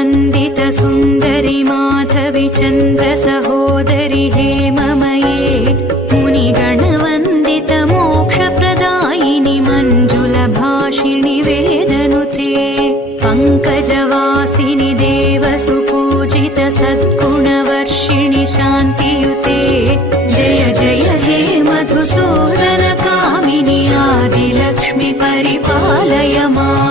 वन्दित सुन्दरि माधवि चन्द्र सहोदरि हेममये मुनिगणवन्दित मोक्षप्रदायिनि मञ्जुलभाषिणि वेदनुते पङ्कजवासिनि देवसुपूजित सद्गुणवर्षिणि शान्तियुते जय जय हे मधुसूदन कामिनि आदिलक्ष्मि परिपालय माम्।